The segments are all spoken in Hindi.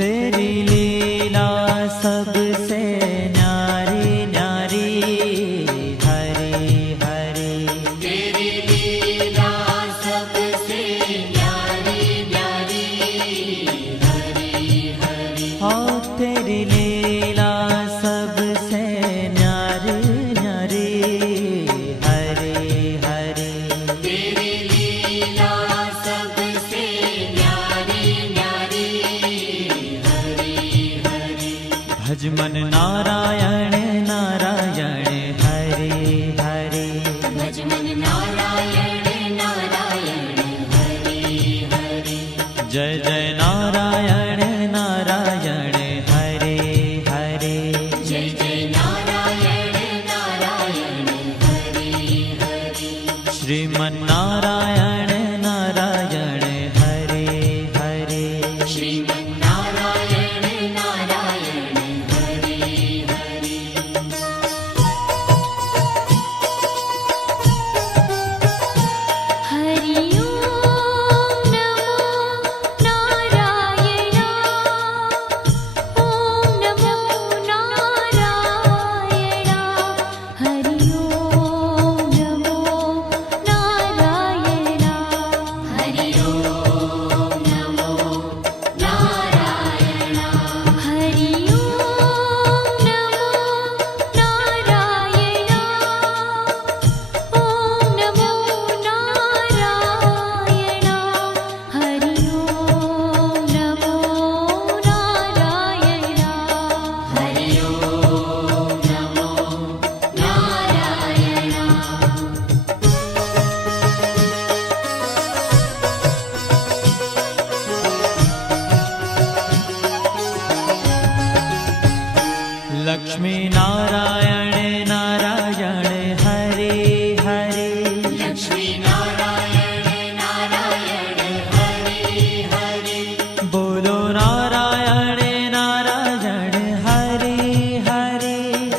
तेरी लीला सबसे न्यारी न्यारी हरे हरे। तेरी लीला सबसे न्यारी न्यारी हरे हरे। हो तेरी लीला सबसे न्यारी न्यारी हरे हरे। तेरी लीला सबसे न्यारी न्यारी हरे हरे। भज मन नारायण नारायण हरे हरे। भज मन नारायण नारायण हरे हरे। जय जय नारायण नारायण हरे हरे। जय जय नारायण नारायण हरे हरे। श्रीमन नारायण नारायण हरे हरे। श्रीमन नारायण नारायण हरे हरे। हरि ओम नमो नारायण। ओम नमो नारायण। हरि ओम नमो नारायण। हरि ओम नमो नारायण। हरि ओम नमो नारायण। ओम नमो नारायण। हरि ओम नमो नारायण। हरि ओम नमो नारायण। लक्ष्मी नारायण नारायण हरे हरे। लक्ष्मी नारायण नारायण हरे हरे। बोलो नारायण नारायण हरे हरे।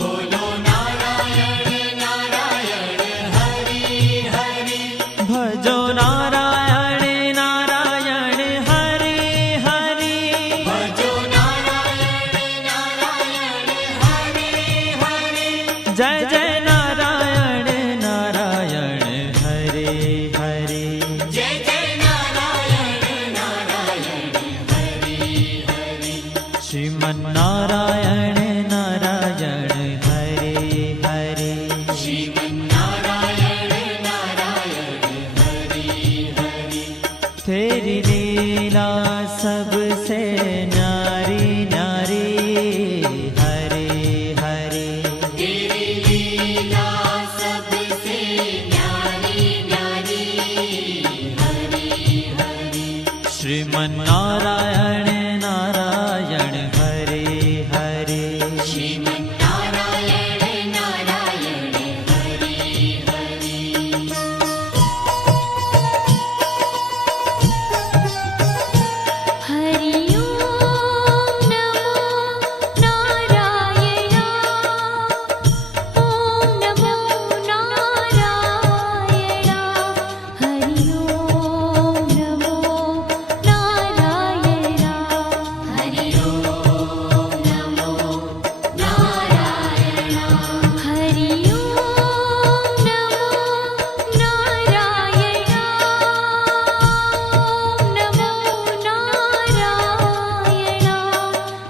बोलो नारायण नारायण हरे हरे। भजो नारायण नारायण हरे हरे। भजो नारायण नारायण हरे हरे। जय जय नारायण नारायण हरे हरे। जय जय नारायण नारायण हरे हरे। श्रीमन नारायण नारायण हरे हरे। श्रीमन नारायण नारायण हरे हरे। तेरी लीला सबसे न्यारी न्यारी हरे हरे। तेरी लीला सबसे न्यारी न्यारी हरे हरे। श्रीमन नारायण नारायण हरे हरे। श्रीमन नारायण नारायण हरे हरे। हरि ओम नमो नारायण। ओम नमो नारायण। हरि ओम नमो नारायण। हरि ओम नमो नारायण। हरि ओम नमो नारायण। ओम नमो नारायण।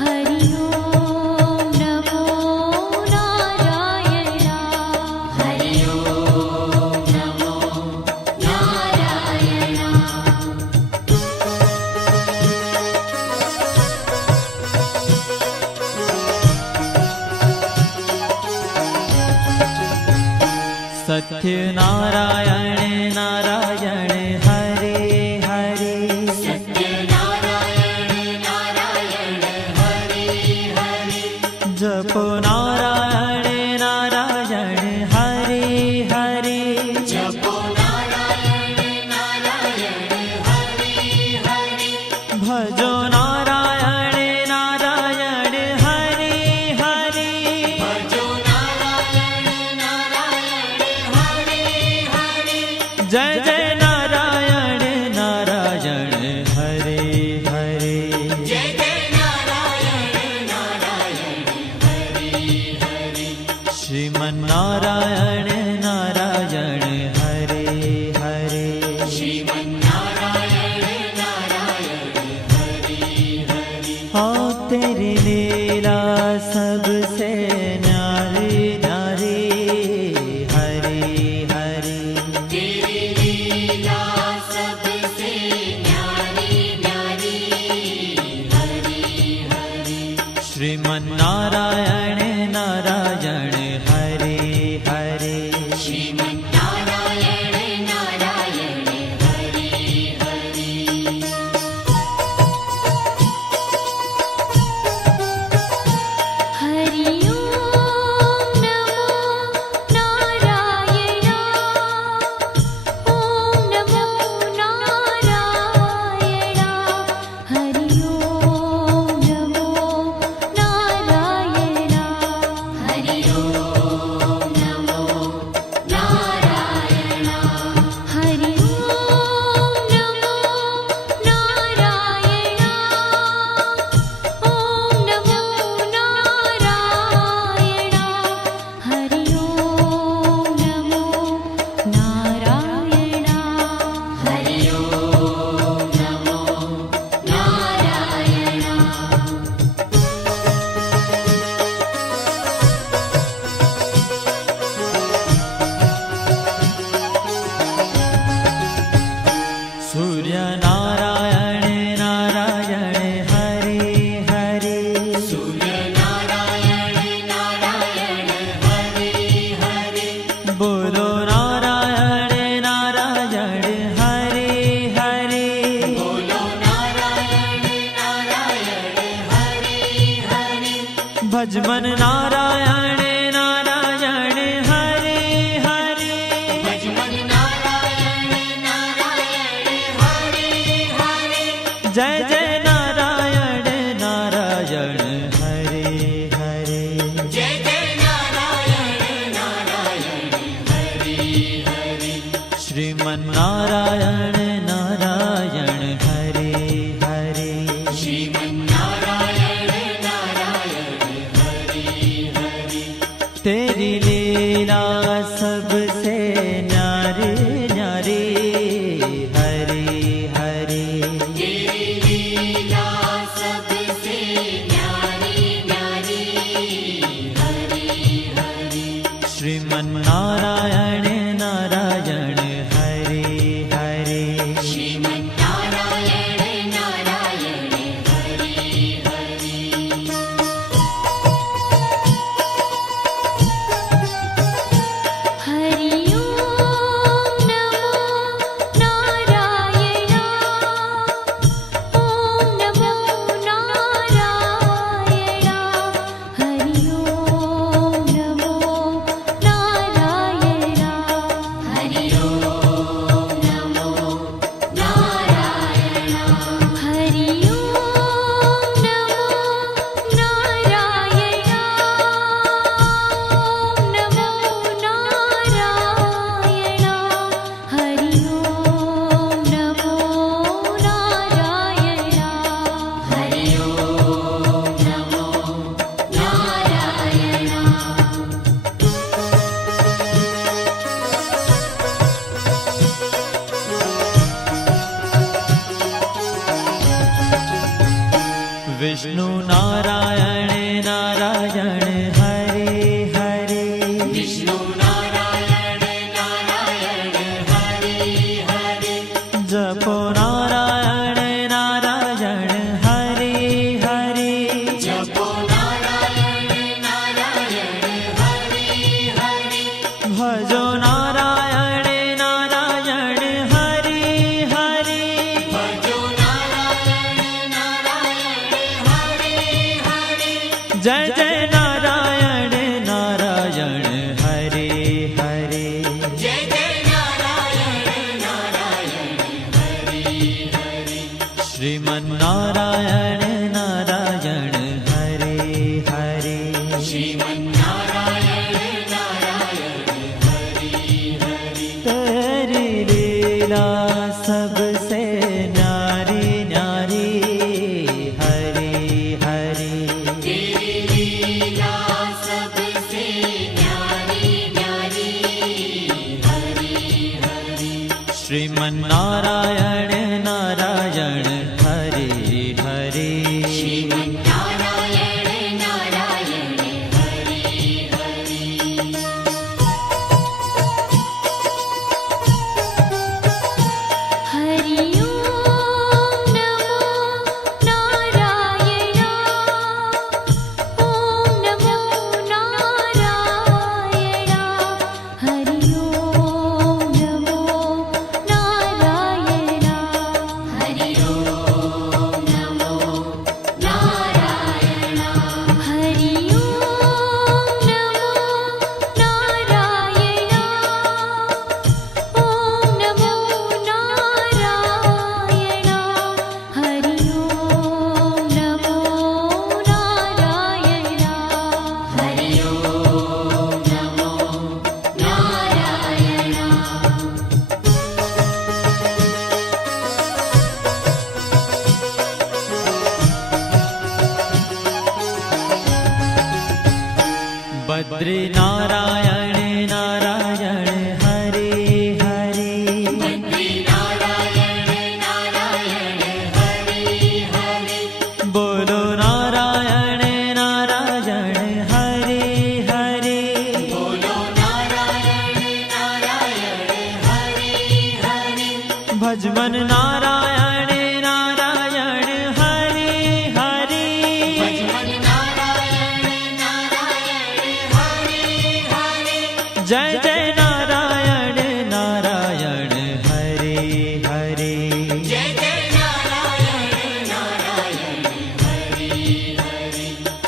हरि ओम नमो नारायण। हरि ओम नमो सत्य नारायण नारायण हरे हरे। सत्य नारायण नारायण हरे हरे। जपो नारायण नारायण हरे हरे। जपो नारायण नारायण हरे हरे। भजो नारायण नारायण हरे हरे। भजो नारायण नारायण हरे हरे। जय जय नारायण नारायण हरे हरे। जय जय नारायण श्रीमन्नारायण नारायण हरे हरे श्रीमन्नारायण नारायण हरे हरे हरि ओम नमो नारायण ओम नमो नारायण हरि ओम नमो नारायण हरि ओम नमो नारायण हरि ओम नमो नारायण ओम नमो नारायण हरि ओम नमो नारायण हरि ओम नमो नारायण सूर्य नारायण नारायण हरे हरे सूर्य नारायण नारायण हरे हरे बोलो नारायण नारायण हरे हरे बोलो नारायण नारायण हरे हरे भजमन नारायण नारायण हरे हरे भजमन नारायण नारायण हरे हरे जय जय नारायण नारायण हरे हरे जय जय नारायण नारायण हरे हरे श्रीमन्नारायण नारायण हरे हरे श्रीमन्नारायण नारायण हरे हरे तेरी लीला सबसे न्यारी न्यारी हरे हरे तेरी लीला सबसे न्यारी न्यारी हरे हरे श्रीमन्नारायण नारायण हरे हरे श्रीमन्नारायण नारायण हरे हरे हरि ओम नमो नारायण ओम नमो नारायण हरि ओम नमो नारायण हरि ओम नमो नारायण हरि ओम नमो नारायण ओम नमो नारायण हरि ओम नमो नारायण हरि ओम नमो नारायण विष्णु नारायण नारायण हरे हरे विष्णु नारायण नारायण हरे हरे जपो नारायण नारायण हरे हरे जपो नारायण नारायण हरे हरे भजो नारायण नारायण हरे हरे भजो नारायण नारायण हरे हरे जय जय नारायण नारायण हरे हरे जय जय नारायण नारायण हरे हरे श्रीमन्नारायण नारायण हरे हरे श्रीमन्नारायण नारायण हरे हरे तेरी लीला सबसे न्यारी न्यारी हरे हरे तेरी लीला सबसे न्यारी न्यारी हरे हरे श्रीमन्नारायण नारायण हरे हरे बद्री नारायण नारायण हरे हरे बद्री नारायण नारायण हरे हरे बोलो नारायण नारायण हरे हरे बोलो नारायण नारायण हरे हरे भजमन नारायण नारायण हरे हरे भजमन नारायण नारायण हरे हरे जय जय नारायण नारायण हरे हरे जय जय नारायण नारायण हरे हरे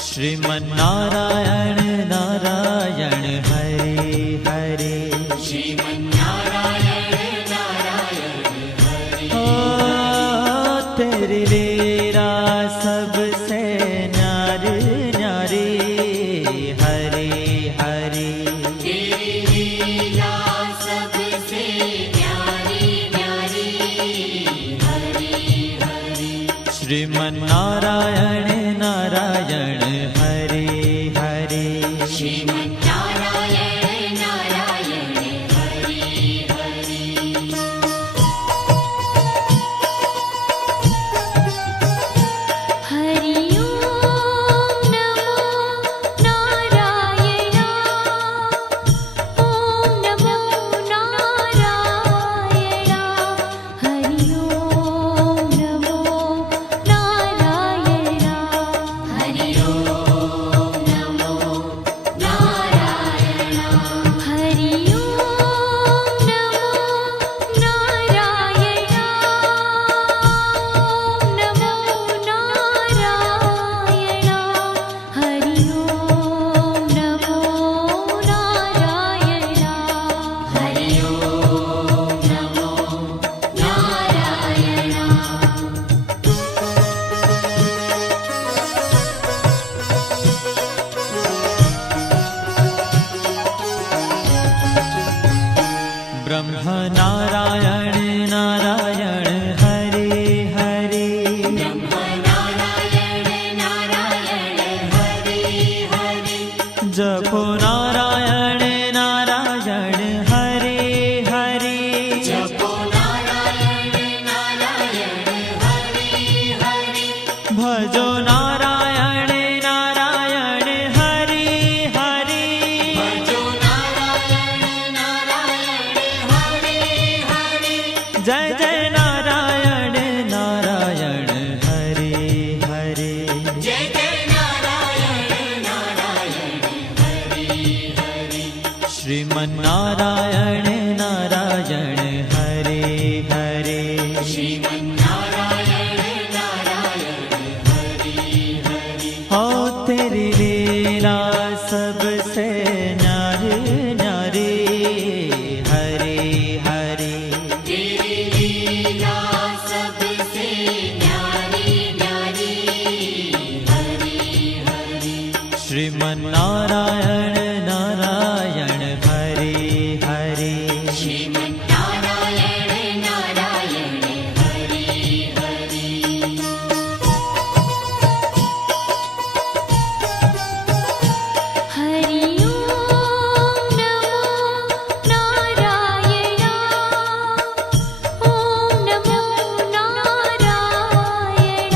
श्रीमन नारायण नारायण हरे हरे श्रीमन्नारायण नारायण हरे ओ तेरी लीला सबसे न्यारी न्यारी हरे हरे तेरी लीला सबसे न्यारी न्यारी हरे हरे श्रीमन नारायण नारायण हरे हरे श्रीमन्नारायण नारायण हरे हरे हरि ओम नमो नारायण ओम नमो नारायण हरि ओम नमो नारायण हरि ओम नमो नारायण हरि ओम नमो नारायण ओम नमो नारायण हरि ओम नमो नारायण हरि ओम नमो नारायण ब्रह्म नारायण नारायण हरे हरे नारायण नारायण हरे हरे जपो नारायण नारायण हरे हरे जपो नारायण नारायण हरे हरे भजो नारायण नारायण हरे हरे भजो नारायण नारायण हरे हरे जय जय नारायण नारायण हरे हरे जय जय नारायण नारायण हरे हरे श्रीमन नारायण नारायण हरे हरे श्रीमन्नारायण नारायण हरे हरे हो तेरी लीला सबसे न्यारी न्यारी हरे हरे तेरी लीला सबसे न्यारी न्यारी हरे हरे श्रीमन नारायण नारायण हरे हरे श्रीमन्नारायण नारायण हरे हरे हरि ओम नमो नारायण ओम नमो नारायण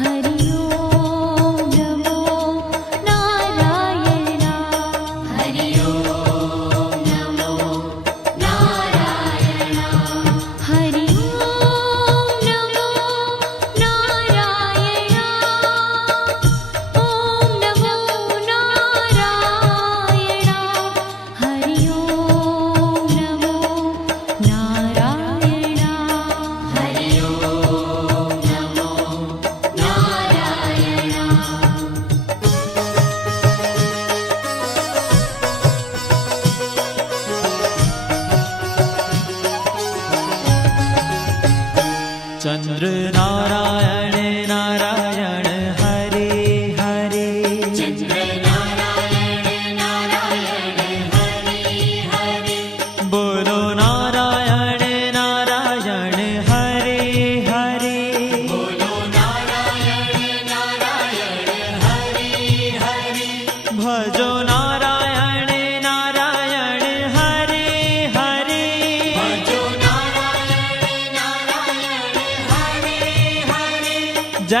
हरि ओम नमो नारायण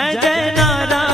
जय जय नारायण